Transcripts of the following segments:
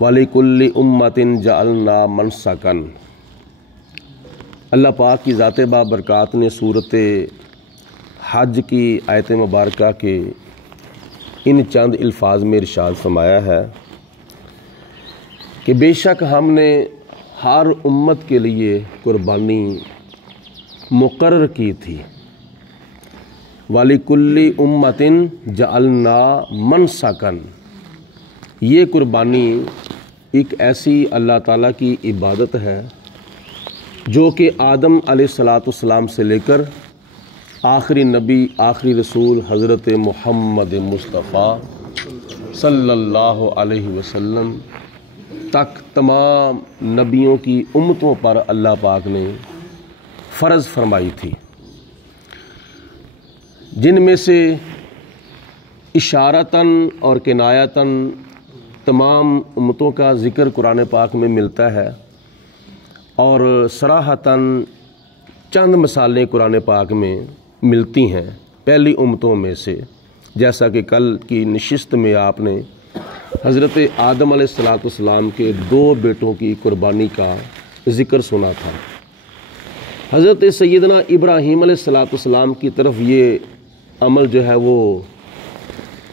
वलिकुल्लि उम्मतिन जअलना मनसकन। अल्लाह पाक की ज़ात बाबरकात ने सूरत हज की आयत मुबारका के इन चंद अल्फाज में इरशाद फरमाया है कि बेशक हमने हर उम्मत के लिए कुर्बानी मुकर्रर की थी। वलिकुल्लि उम्मतिन जअलना मनसकन, ये कुर्बानी एक ऐसी अल्लाह ताला की इबादत है जो कि आदम अलैहिस्सलाम से लेकर आखिरी नबी आखिरी रसूल हज़रत मुहम्मद मुस्तफ़ा सल्लल्लाहु अलैहि वसल्लम तक तमाम नबियों की उम्मतों पर अल्लाह पाक ने फ़र्ज़ फरमाई थी, जिनमें से इशारतन और किनायतन तमाम उम्मतों का ज़िक्र कुरान पाक में मिलता है और सराहतन चंद मिसालें कुरान पाक में मिलती हैं पहली उम्मतों में से। जैसा कि कल की नशिस्त में आपने हज़रत आदम अलैहिस्सलाम के दो बेटों की कुर्बानी का ज़िक्र सुना था। हज़रत सैयदना इब्राहीम अलैहिस्सलाम की तरफ ये अमल जो है वो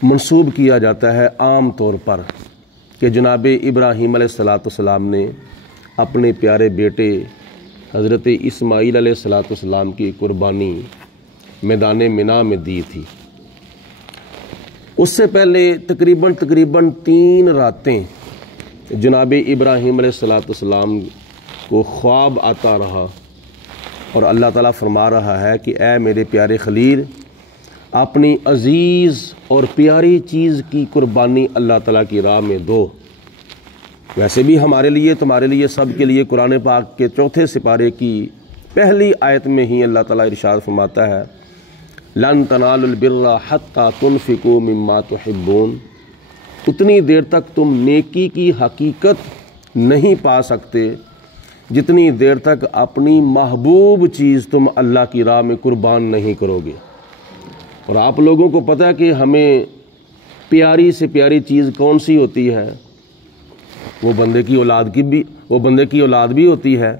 मंसूब किया जाता है आम तौर पर कि जनाब इब्राहीम अलैहिस्सलाम ने अपने प्यारे बेटे हज़रत इस्माईल अलैहिस्सलाम की कुर्बानी मैदान मिना में दी थी। उससे पहले तकरीबन 3 रातें जनाब इब्राहीम अलैहिस्सलाम को ख्वाब आता रहा और अल्लाह ताला फरमा रहा है कि ऐ मेरे प्यारे खलील, अपनी अज़ीज़ और प्यारी चीज़ की कुर्बानी अल्लाह ताला की राह में दो। वैसे भी हमारे लिए तुम्हारे लिए सब के लिए कुरान पाक के 4 सिपारे की पहली आयत में ही अल्लाह ताला इरशाद फरमाता है, लन तनालुल बिर्रा हत्ता तुनफिकू मिम्मा तुहिब्बून। उतनी देर तक तुम नेकी की हकीकत नहीं पा सकते जितनी देर तक अपनी महबूब चीज़ तुम अल्लाह की राह में कुर्बान नहीं करोगे। और आप लोगों को पता है कि हमें प्यारी से प्यारी चीज़ कौन सी होती है? वो बंदे की औलाद भी होती है,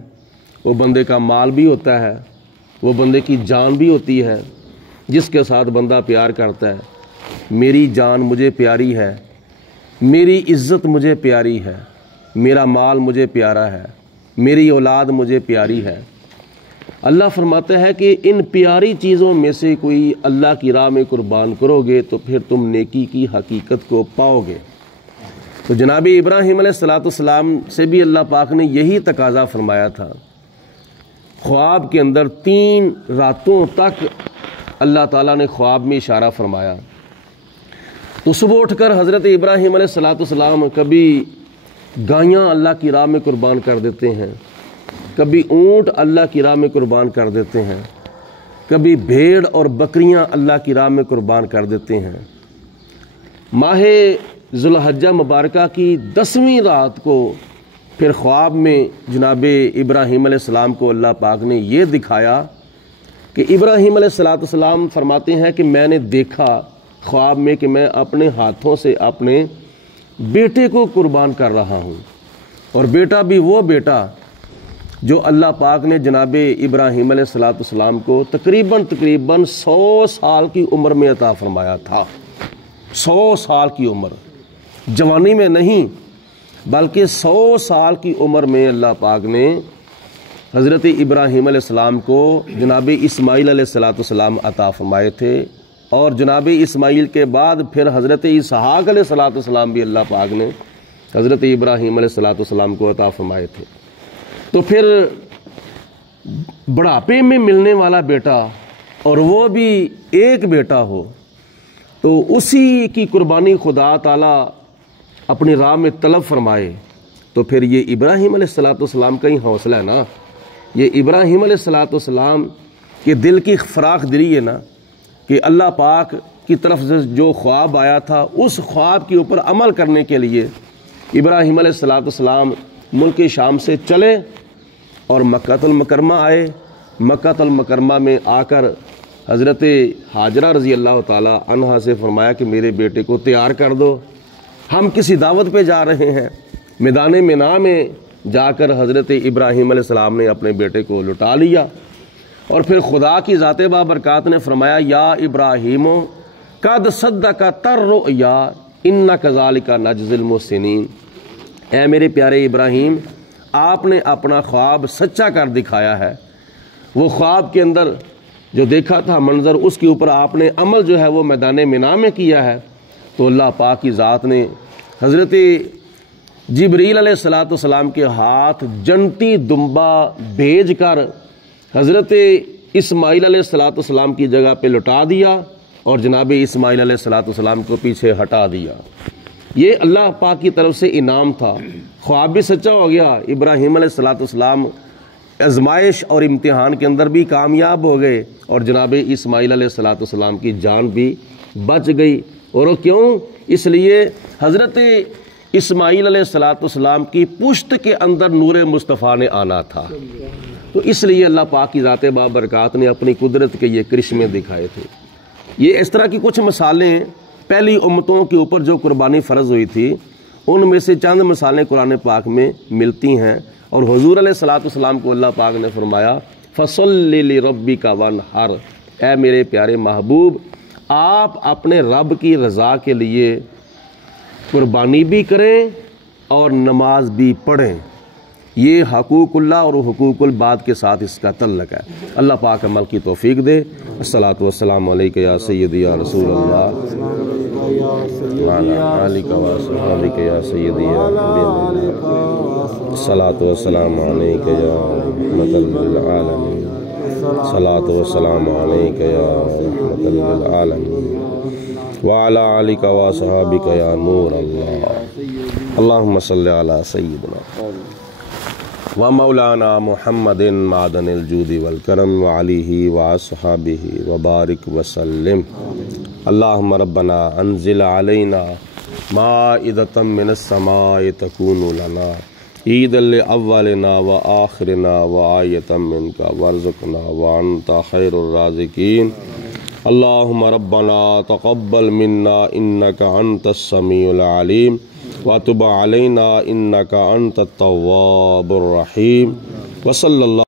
वो बंदे का माल भी होता है, वो बंदे की जान भी होती है जिसके साथ बंदा प्यार करता है। मेरी जान मुझे प्यारी है, मेरी इज़्ज़त मुझे प्यारी है, मेरा माल मुझे प्यारा है, मेरी औलाद मुझे प्यारी है। अल्लाह फरमाता है कि इन प्यारी चीज़ों में से कोई अल्लाह की राह में कुर्बान करोगे तो फिर तुम नेकी की हकीकत को पाओगे। तो जनाब इब्राहीम अलैहिस्सलाम से भी अल्लाह पाक ने यही तकाज़ा फरमाया था। ख्वाब के अंदर 3 रातों तक अल्लाह ताला ने ख्वाब में इशारा फरमाया। तो सुबह उठकर हज़रत इब्राहीम अलैहिस्सलाम कभी गायें अल्लाह की राह में कुर्बान कर देते हैं, कभी ऊँट अल्लाह की राह में कुर्बान कर देते हैं, कभी भेड़ और बकरियां अल्लाह की राह में कुर्बान कर देते हैं। माह ज़ुल्हज्जा मुबारका की 10वीं रात को फिर ख्वाब में जनाब इब्राहीम अलैहिस्सलाम को अल्लाह पाक ने ये दिखाया कि इब्राहीम अलैहिस्सलाम फरमाते हैं कि मैंने देखा ख्वाब में कि मैं अपने हाथों से अपने बेटे को कुर्बान कर रहा हूँ, और बेटा भी वो बेटा जो अल्लाह पाक ने जनाब इब्राहीम अलैहिस्सलाम को तकरीबन 100 साल की उम्र में अता फरमाया था। 100 साल की उम्र, जवानी में नहीं बल्कि 100 साल की उम्र में अल्लाह पाक ने हज़रत इब्राहीम अलैहिस्सलाम को जनाब इस्माईल अलैहिस्सलाम अता फरमाए थे। और जनाब इस्माईल के बाद फिर हज़रत इसहाक अलैहिस्सलाम भी अल्लाह पाक ने हज़रत इब्राहीम अलैहिस्सलाम को अता फरमाए थे। तो फिर बुढ़ापे में मिलने वाला बेटा और वो भी एक बेटा हो, तो उसी की कुर्बानी खुदा ताला अपनी राह में तलब फरमाए, तो फिर ये इब्राहीम अलैहिस्सलाम का ही हौसला है ना। ये इब्राहीम अलैहिस्सलाम के दिल की फराख दिली है ना कि अल्लाह पाक की तरफ से जो ख्वाब आया था उस ख्वाब के ऊपर अमल करने के लिए इब्राहीम अलैहिस्सलाम मुल्क शाम से चले और मक्कातुल मुकर्रमा आए। मक्कातुल मुकर्रमा में आकर हज़रत हाजरा रज़ी अल्लाह ताला अन्हा से फरमाया कि मेरे बेटे को तैयार कर दो। ہم کسی دعوت پہ جا رہے ہیں، میدان منا میں جا کر حضرت ابراہیم علیہ السلام نے اپنے بیٹے کو لٹا لیا، اور پھر خدا کی ذات بابرکات نے فرمایا یا ابراہیم قد صدقت الرؤیا انا کذالک نجزی المحسنین، اے میرے پیارے ابراہیم آپ نے اپنا خواب سچا کر دکھایا ہے۔ وہ خواب کے اندر جو دیکھا تھا منظر، اس کے اوپر آپ نے عمل جو ہے وہ میدان منا میں کیا ہے۔ تو اللہ پاک کی ذات نے حضرت جبریل علیہ السلام کے ہاتھ جنتی دمبا بھیج کر حضرت اسماعیل علیہ السلام کی جگہ پہ لٹا دیا، اور جناب اسماعیل علیہ السلام کو پیچھے ہٹا دیا۔ یہ اللہ پاک کی طرف سے انعام تھا، خواب بھی سچا ہو گیا، ابراہیم علیہ السلام آزمائش اور امتحان کے اندر بھی کامیاب ہو گئے، اور جناب اسماعیل علیہ السلام کی جان بھی بچ گئی۔ اور وہ کیوں؟ اس لیے حضرت اسماعیل علیہ السلام کی پشت کے اندر نور مصطفیٰ نے آنا تھا، تو اس لیے اللہ پاک کی ذات بابرکات نے اپنی قدرت کے یہ کرشمے دکھائے تھے۔ یہ اس طرح کی کچھ مثالیں پہلی امتوں کے اوپر جو قربانی فرض ہوئی تھی، ان میں سے چند مثالیں قرآن پاک میں ملتی ہیں، اور حضور علیہ السلام کو اللہ پاک نے فرمایا فَصَلِّ لِرَبِّكَ وَانْحَرْ، اے میرے پیارے محبوب آپ اپنے رب کی رضا کے لیے قربانی بھی کریں اور نماز بھی پڑھیں۔ یہ حقوق اللہ اور حقوق العباد کے ساتھ اس کا تعلق ہے۔ اللہ پاک عمل کی توفیق دے۔ الصلاۃ والسلام علیک یا سیدی یا رسول اللہ وعلی آلک وصحبک یا سیدی یا نبی اللہ، الصلاۃ والسلام علیک یا رحمۃ للعالمین، الصلاۃ والسلام علیک یا رحمۃ للعالمین وعلی آلک وصحبک یا نور اللہ، اللہم صلی علی سیدنا ومولانا محمد معدن الجود والکرم وعلیہ واصحابہ وبارک وسلم۔ اللہم ربنا انزل علینا مائدۃ من السماء تکون لنا عیدا لاولنا وآخرنا وآیۃ منک وارزقنا وانت خیر الرازقین۔ اللہم ربنا تقبل منا انک انت السمیع العلیم وتب علینا انک انت التواب الرحیم، وصلی اللہ